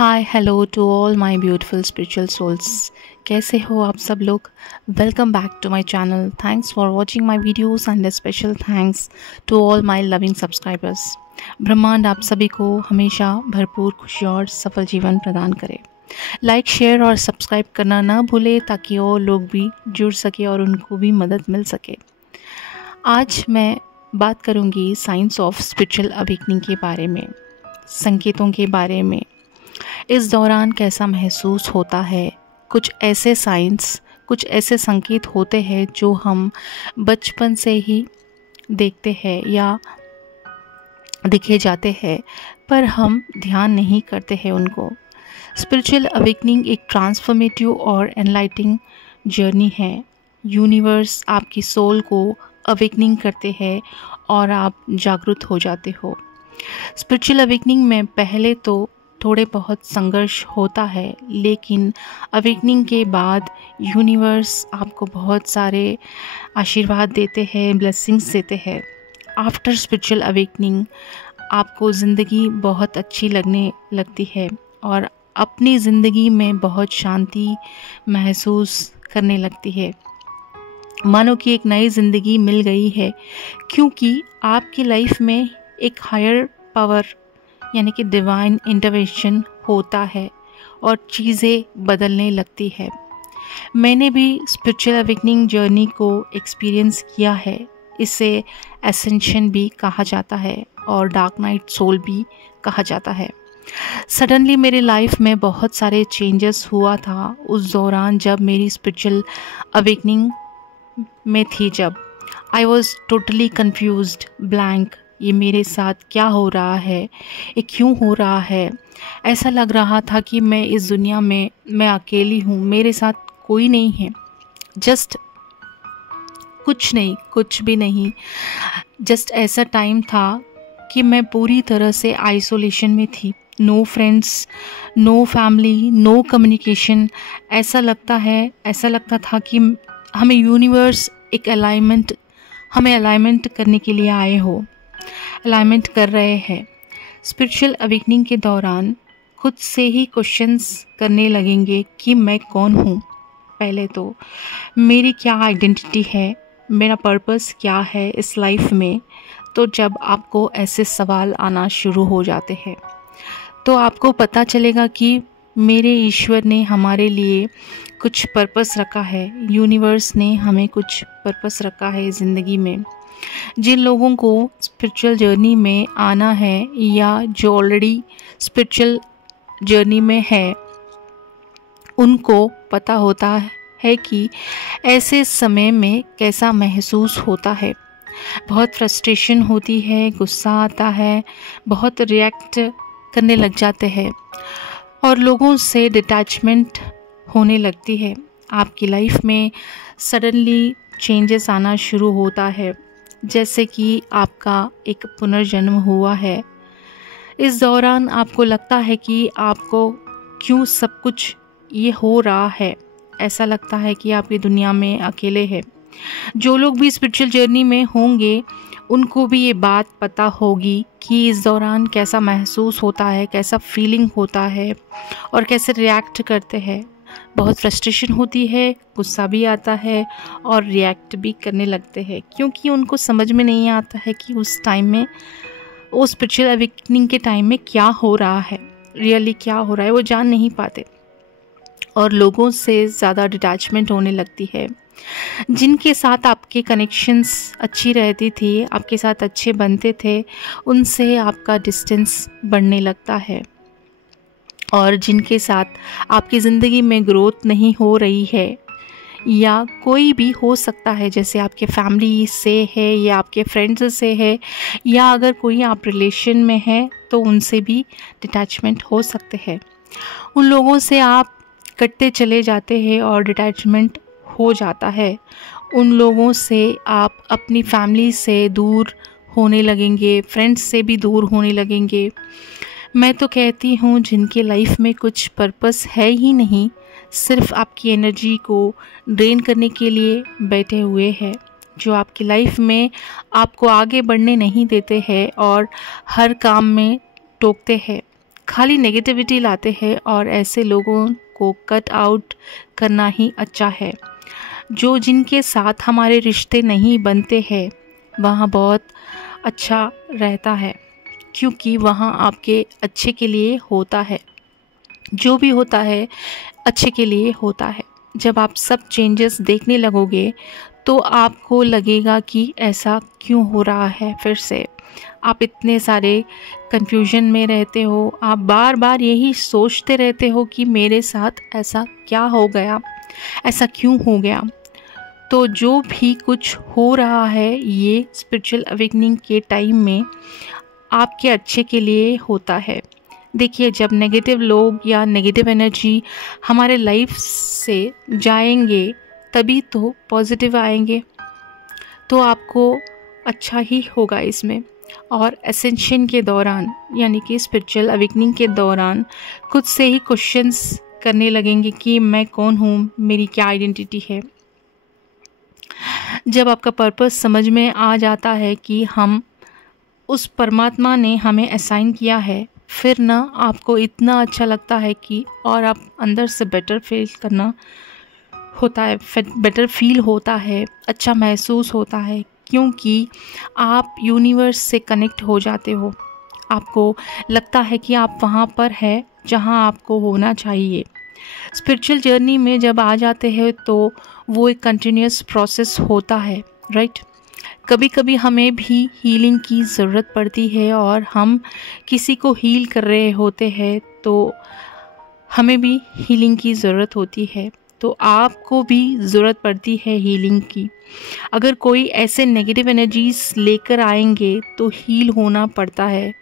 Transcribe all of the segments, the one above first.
Hi hello to all my beautiful spiritual souls. कैसे हो आप सब लोग। Welcome back to my channel. Thanks for watching my videos and special thanks to all my loving subscribers. ब्रह्मांड आप सभी को हमेशा भरपूर खुशी और सफल जीवन प्रदान करे। लाइक शेयर और सब्सक्राइब करना ना भूले ताकि और लोग भी जुड़ सके और उनको भी मदद मिल सके। आज मैं बात करूँगी साइंस ऑफ स्पिरिचुअल अवेकनिंग के बारे में, संकेतों के बारे में। इस दौरान कैसा महसूस होता है, कुछ ऐसे साइंस, कुछ ऐसे संकेत होते हैं जो हम बचपन से ही देखते हैं या दिखे जाते हैं पर हम ध्यान नहीं करते हैं उनको। स्पिरिचुअल अवेकनिंग एक ट्रांसफॉर्मेटिव और एनलाइटिंग जर्नी है। यूनिवर्स आपकी सोल को अवेकनिंग करते हैं और आप जागरूक हो जाते हो। स्पिरिचुअल अवेकनिंग में पहले तो थोड़े बहुत संघर्ष होता है, लेकिन अवेकनिंग के बाद यूनिवर्स आपको बहुत सारे आशीर्वाद देते हैं, ब्लेसिंग्स देते हैं। आफ्टर स्पिरिचुअल अवेकनिंग आपको ज़िंदगी बहुत अच्छी लगने लगती है और अपनी ज़िंदगी में बहुत शांति महसूस करने लगती है। मानो कि एक नई ज़िंदगी मिल गई है, क्योंकि आपकी लाइफ में एक हायर पावर यानी कि डिवाइन इंटरवेंशन होता है और चीज़ें बदलने लगती है। मैंने भी स्पिरिचुअल अवेकनिंग जर्नी को एक्सपीरियंस किया है। इसे एसेंशन भी कहा जाता है और डार्क नाइट सोल भी कहा जाता है। सडनली मेरे लाइफ में बहुत सारे चेंजेस हुआ था उस दौरान जब मेरी स्पिरिचुअल अवेकनिंग में थी। जब I was totally confused, blank, ये मेरे साथ क्या हो रहा है, ये क्यों हो रहा है। ऐसा लग रहा था कि मैं इस दुनिया में मैं अकेली हूँ, मेरे साथ कोई नहीं है। जस्ट कुछ नहीं, कुछ भी नहीं। जस्ट ऐसा टाइम था कि मैं पूरी तरह से आइसोलेशन में थी। No friends, no family, no communication. ऐसा लगता था कि हमें यूनिवर्स एक हमें अलाइनमेंट करने के लिए आए हो, अलाइनमेंट कर रहे हैं। स्पिरिचुअल अवेकनिंग के दौरान खुद से ही क्वेश्चंस करने लगेंगे कि मैं कौन हूँ। पहले तो मेरी क्या आइडेंटिटी है, मेरा पर्पस क्या है इस लाइफ में। तो जब आपको ऐसे सवाल आना शुरू हो जाते हैं तो आपको पता चलेगा कि मेरे ईश्वर ने हमारे लिए कुछ पर्पस रखा है, यूनिवर्स ने हमें कुछ पर्पस रखा है ज़िंदगी में। जिन लोगों को स्पिरिचुअल जर्नी में आना है या जो ऑलरेडी स्पिरिचुअल जर्नी में है, उनको पता होता है कि ऐसे समय में कैसा महसूस होता है। बहुत फ्रस्ट्रेशन होती है, गुस्सा आता है, बहुत रिएक्ट करने लग जाते हैं और लोगों से डिटैचमेंट होने लगती है। आपकी लाइफ में सडनली चेंजेस आना शुरू होता है, जैसे कि आपका एक पुनर्जन्म हुआ है। इस दौरान आपको लगता है कि आपको क्यों सब कुछ ये हो रहा है। ऐसा लगता है कि आपकी दुनिया में अकेले हैं। जो लोग भी स्पिरिचुअल जर्नी में होंगे उनको भी ये बात पता होगी कि इस दौरान कैसा महसूस होता है, कैसा फीलिंग होता है और कैसे रिएक्ट करते हैं। बहुत फ्रस्ट्रेशन होती है, गुस्सा भी आता है और रिएक्ट भी करने लगते हैं, क्योंकि उनको समझ में नहीं आता है कि उस टाइम में, वो स्पिरिचुअल अवेकनिंग के टाइम में क्या हो रहा है, रियली क्या हो रहा है, वो जान नहीं पाते और लोगों से ज़्यादा डिटैचमेंट होने लगती है। जिनके साथ आपके कनेक्शंस अच्छी रहती थी, आपके साथ अच्छे बनते थे, उनसे आपका डिस्टेंस बढ़ने लगता है। और जिनके साथ आपकी ज़िंदगी में ग्रोथ नहीं हो रही है, या कोई भी हो सकता है, जैसे आपके फैमिली से है या आपके फ्रेंड्स से है, या अगर कोई आप रिलेशन में है तो उनसे भी डिटैचमेंट हो सकते हैं। उन लोगों से आप कटते चले जाते हैं और डिटैचमेंट हो जाता है। उन लोगों से आप अपनी फैमिली से दूर होने लगेंगे, फ्रेंड्स से भी दूर होने लगेंगे। मैं तो कहती हूँ जिनके लाइफ में कुछ पर्पस है ही नहीं, सिर्फ आपकी एनर्जी को ड्रेन करने के लिए बैठे हुए हैं, जो आपकी लाइफ में आपको आगे बढ़ने नहीं देते हैं और हर काम में टोकते हैं, खाली नेगेटिविटी लाते हैं, और ऐसे लोगों को कट आउट करना ही अच्छा है। जिनके साथ हमारे रिश्ते नहीं बनते हैं वहाँ बहुत अच्छा रहता है, क्योंकि वहाँ आपके अच्छे के लिए होता है। जो भी होता है अच्छे के लिए होता है। जब आप सब चेंजेस देखने लगोगे तो आपको लगेगा कि ऐसा क्यों हो रहा है। फिर से आप इतने सारे कंफ्यूजन में रहते हो, आप बार बार यही सोचते रहते हो कि मेरे साथ ऐसा क्या हो गया, ऐसा क्यों हो गया। तो जो भी कुछ हो रहा है ये स्पिरिचुअल अवेकनिंग के टाइम में आपके अच्छे के लिए होता है। देखिए, जब नेगेटिव लोग या नेगेटिव एनर्जी हमारे लाइफ से जाएंगे तभी तो पॉजिटिव आएंगे, तो आपको अच्छा ही होगा इसमें। और एसेंशन के दौरान यानी कि स्पिरिचुअल अवेकनिंग के दौरान खुद से ही क्वेश्चंस करने लगेंगे कि मैं कौन हूँ, मेरी क्या आइडेंटिटी है। जब आपका पर्पस समझ में आ जाता है कि हम उस परमात्मा ने हमें असाइन किया है, फिर ना आपको इतना अच्छा लगता है कि और आप अंदर से बेटर फील करना होता है, बेटर फील होता है, अच्छा महसूस होता है, क्योंकि आप यूनिवर्स से कनेक्ट हो जाते हो। आपको लगता है कि आप वहाँ पर है जहाँ आपको होना चाहिए। स्पिरिचुअल जर्नी में जब आ जाते हैं तो वो एक कंटिन्यूस प्रोसेस होता है, राइट। कभी कभी हमें भी हीलिंग की ज़रूरत पड़ती है और हम किसी को हील कर रहे होते हैं तो हमें भी हीलिंग की ज़रूरत होती है। तो आपको भी ज़रूरत पड़ती है हीलिंग की। अगर कोई ऐसे नेगेटिव एनर्जीज लेकर आएंगे तो हील होना पड़ता है।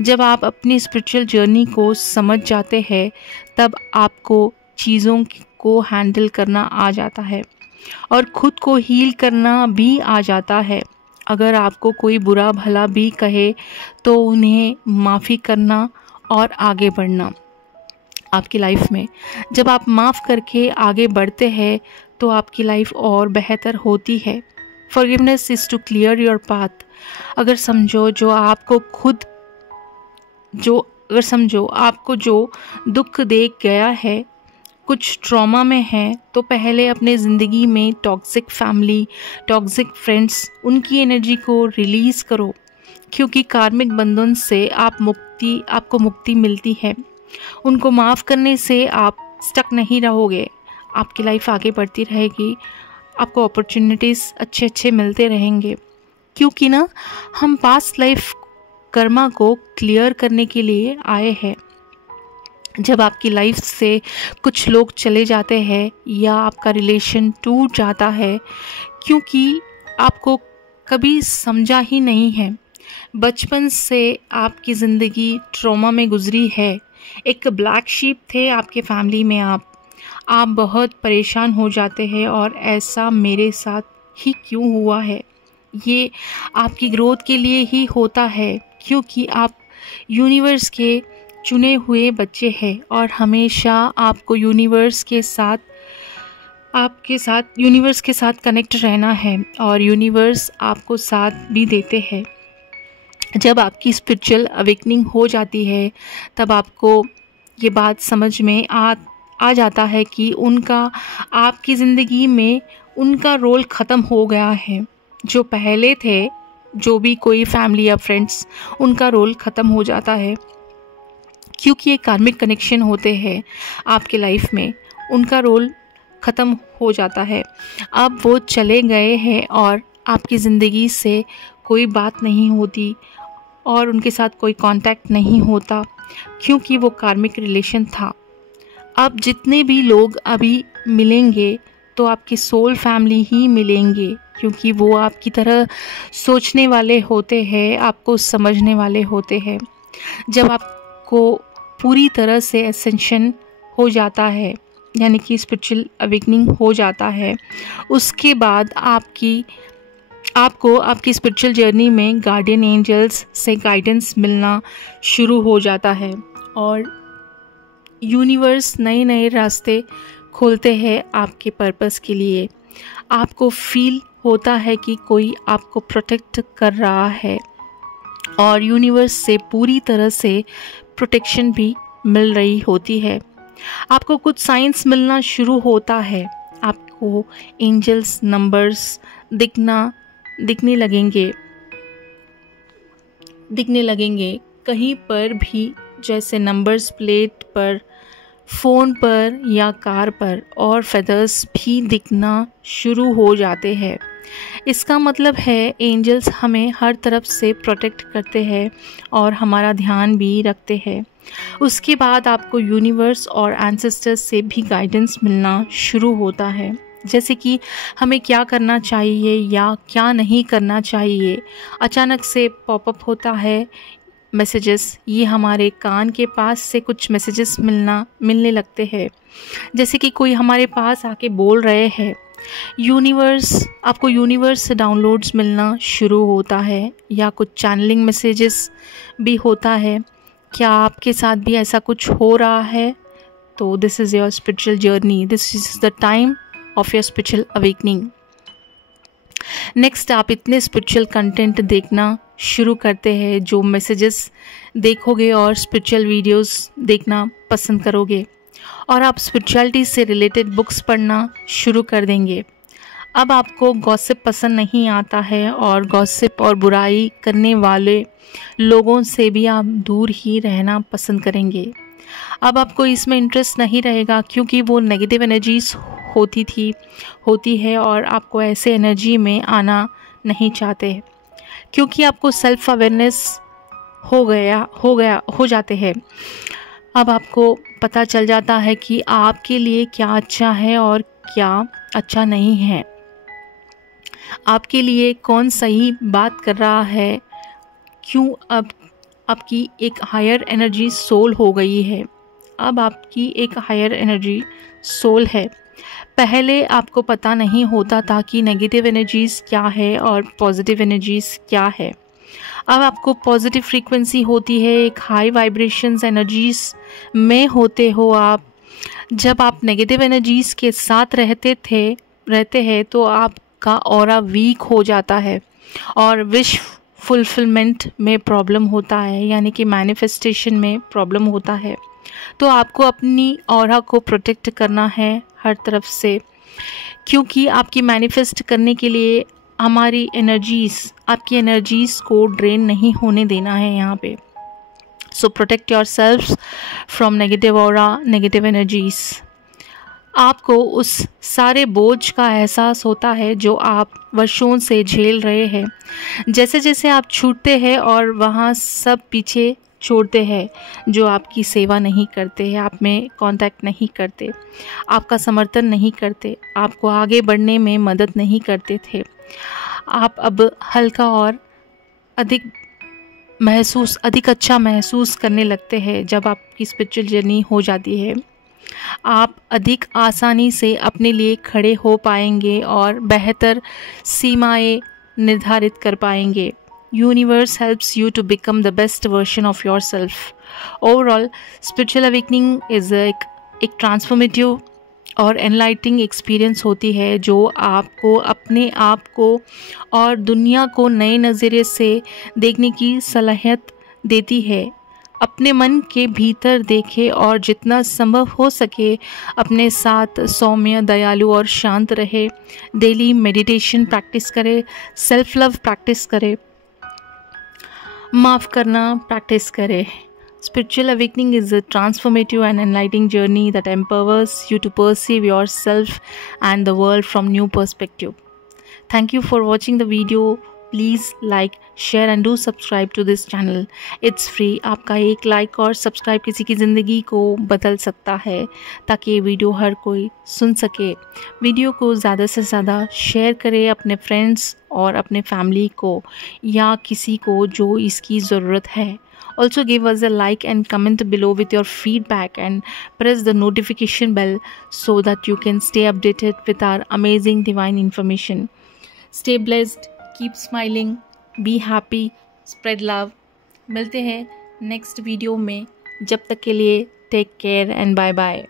जब आप अपनी स्पिरिचुअल जर्नी को समझ जाते हैं तब आपको चीज़ों को हैंडल करना आ जाता है और खुद को हील करना भी आ जाता है। अगर आपको कोई बुरा भला भी कहे तो उन्हें माफ़ी करना और आगे बढ़ना। आपकी लाइफ में जब आप माफ़ करके आगे बढ़ते हैं तो आपकी लाइफ और बेहतर होती है। Forgiveness is to clear your path. अगर समझो आपको जो दुख दे गया है, कुछ ट्रॉमा में है, तो पहले अपने ज़िंदगी में टॉक्सिक फैमिली, टॉक्सिक फ्रेंड्स, उनकी एनर्जी को रिलीज़ करो, क्योंकि कार्मिक बंधन से आपको मुक्ति मिलती है। उनको माफ़ करने से आप स्टक नहीं रहोगे, आपकी लाइफ आगे बढ़ती रहेगी, आपको अपॉर्चुनिटीज़ अच्छे मिलते रहेंगे, क्योंकि ना हम पास्ट लाइफ कर्मा को क्लियर करने के लिए आए हैं। जब आपकी लाइफ से कुछ लोग चले जाते हैं या आपका रिलेशन टूट जाता है क्योंकि आपको कभी समझा ही नहीं है, बचपन से आपकी ज़िंदगी ट्रॉमा में गुजरी है, एक ब्लैक शीप थे आपके फैमिली में, आप बहुत परेशान हो जाते हैं और ऐसा मेरे साथ ही क्यों हुआ है। ये आपकी ग्रोथ के लिए ही होता है, क्योंकि आप यूनिवर्स के चुने हुए बच्चे हैं और हमेशा आपको यूनिवर्स के साथ कनेक्ट रहना है और यूनिवर्स आपको साथ भी देते हैं। जब आपकी स्पिरिचुअल अवेकनिंग हो जाती है तब आपको ये बात समझ में आ जाता है कि आपकी ज़िंदगी में उनका रोल ख़त्म हो गया है। जो पहले थे, जो भी कोई फैमिली या फ्रेंड्स, उनका रोल ख़त्म हो जाता है, क्योंकि ये कार्मिक कनेक्शन होते हैं आपके लाइफ में, उनका रोल ख़त्म हो जाता है। अब वो चले गए हैं और आपकी ज़िंदगी से कोई बात नहीं होती और उनके साथ कोई कांटेक्ट नहीं होता, क्योंकि वो कार्मिक रिलेशन था। अब जितने भी लोग अभी मिलेंगे तो आपकी सोल फैमिली ही मिलेंगे, क्योंकि वो आपकी तरह सोचने वाले होते हैं, आपको समझने वाले होते हैं। जब आपको पूरी तरह से एसेंशन हो जाता है, यानी कि स्पिरिचुअल अवेकनिंग हो जाता है, उसके बाद आपको आपकी स्पिरिचुअल जर्नी में गार्डियन एंजल्स से गाइडेंस मिलना शुरू हो जाता है और यूनिवर्स नए रास्ते खोलते हैं आपके पर्पस के लिए। आपको फील होता है कि कोई आपको प्रोटेक्ट कर रहा है और यूनिवर्स से पूरी तरह से प्रोटेक्शन भी मिल रही होती है, आपको कुछ साइंस मिलना शुरू होता है, आपको एंजल्स नंबर्स दिखने लगेंगे कहीं पर भी, जैसे नंबर्स प्लेट पर, फ़ोन पर या कार पर, और फेदर्स भी दिखना शुरू हो जाते हैं। इसका मतलब है एंजल्स हमें हर तरफ से प्रोटेक्ट करते हैं और हमारा ध्यान भी रखते हैं। उसके बाद आपको यूनिवर्स और एंसेस्टर्स से भी गाइडेंस मिलना शुरू होता है, जैसे कि हमें क्या करना चाहिए या क्या नहीं करना चाहिए। अचानक से पॉपअप होता है मैसेजेस, ये हमारे कान के पास से कुछ मैसेजेस मिलने लगते हैं, जैसे कि कोई हमारे पास आके बोल रहे हैं। आपको यूनिवर्स से डाउनलोड्स मिलना शुरू होता है, या कुछ चैनलिंग मैसेजेस भी होता है। क्या आपके साथ भी ऐसा कुछ हो रहा है? तो this is your spiritual journey, this is the time of your spiritual awakening. Next, आप इतने स्पिरिचुअल कंटेंट देखना शुरू करते हैं, जो मैसेजेस देखोगे और स्पिरिचुअल वीडियोस देखना पसंद करोगे, और आप स्पिरिचुअलिटी से रिलेटेड बुक्स पढ़ना शुरू कर देंगे। अब आपको गॉसिप पसंद नहीं आता है, और गॉसिप और बुराई करने वाले लोगों से भी आप दूर ही रहना पसंद करेंगे। अब आपको इसमें इंटरेस्ट नहीं रहेगा, क्योंकि वो नेगेटिव एनर्जीज होती है, और आपको ऐसे एनर्जी में आना नहीं चाहते, क्योंकि आपको सेल्फ अवेयरनेस हो जाते हैं। अब आपको पता चल जाता है कि आपके लिए क्या अच्छा है और क्या अच्छा नहीं है, आपके लिए कौन सही बात कर रहा है। क्यों? अब आपकी एक हायर एनर्जी सोल हो गई है, अब आपकी एक हायर एनर्जी सोल है। पहले आपको पता नहीं होता था कि नेगेटिव एनर्जीज़ क्या है और पॉजिटिव एनर्जीज़ क्या है। अब आपको पॉजिटिव फ्रीक्वेंसी होती है, एक हाई वाइब्रेशंस एनर्जीज़ में होते हो आप। जब आप नेगेटिव एनर्जीज़ के साथ रहते हैं तो आपका ऑरा वीक हो जाता है और विश फुलफिलमेंट में प्रॉब्लम होता है, यानी कि मैनिफेस्टेशन में प्रॉब्लम होता है। तो आपको अपनी ऑरा को प्रोटेक्ट करना है हर तरफ से, क्योंकि आपकी मैनिफेस्ट करने के लिए आपकी एनर्जीज़ को ड्रेन नहीं होने देना है यहाँ पे। So protect yourself from negative aura, negative energies. आपको उस सारे बोझ का एहसास होता है जो आप वर्षों से झेल रहे हैं। जैसे जैसे आप छूटते हैं और वहाँ सब पीछे छोड़ते हैं जो आपकी सेवा नहीं करते हैं, आप में कांटेक्ट नहीं करते, आपका समर्थन नहीं करते, आपको आगे बढ़ने में मदद नहीं करते थे। आप अब हल्का और अधिक अच्छा महसूस करने लगते हैं जब आपकी स्पिरिचुअल जर्नी हो जाती है। आप अधिक आसानी से अपने लिए खड़े हो पाएंगे और बेहतर सीमाएं निर्धारित कर पाएंगे। Universe helps you to become the best version of yourself. Overall, spiritual awakening is एक ट्रांसफॉर्मेटिव और एनलाइटिंग एक्सपीरियंस होती है, जो आपको अपने आप को और दुनिया को नए नज़रिए से देखने की सलाहियत देती है। अपने मन के भीतर देखें और जितना संभव हो सके अपने साथ सौम्य, दयालु और शांत रहे। डेली मेडिटेशन प्रैक्टिस करें, सेल्फ लव प्रैक्टिस करें, माफ़ करना प्रैक्टिस करें। Spiritual awakening is a transformative and enlightening journey that empowers you to perceive yourself and the world from new perspective. Thank you for watching the video. Please like, share and do subscribe to this channel. It's free. आपका एक like और subscribe किसी की ज़िंदगी को बदल सकता है, ताकि ये वीडियो हर कोई सुन सके। वीडियो को ज़्यादा से ज़्यादा शेयर करें अपने फ्रेंड्स और अपने फैमिली को, या किसी को जो इसकी ज़रूरत है। Also give us a like and comment below with your feedback and press the notification bell so that you can stay updated with our amazing divine information. Stay blessed, keep smiling, be happy, spread love. मिलते हैं next video में, जब तक के लिए take care and bye bye.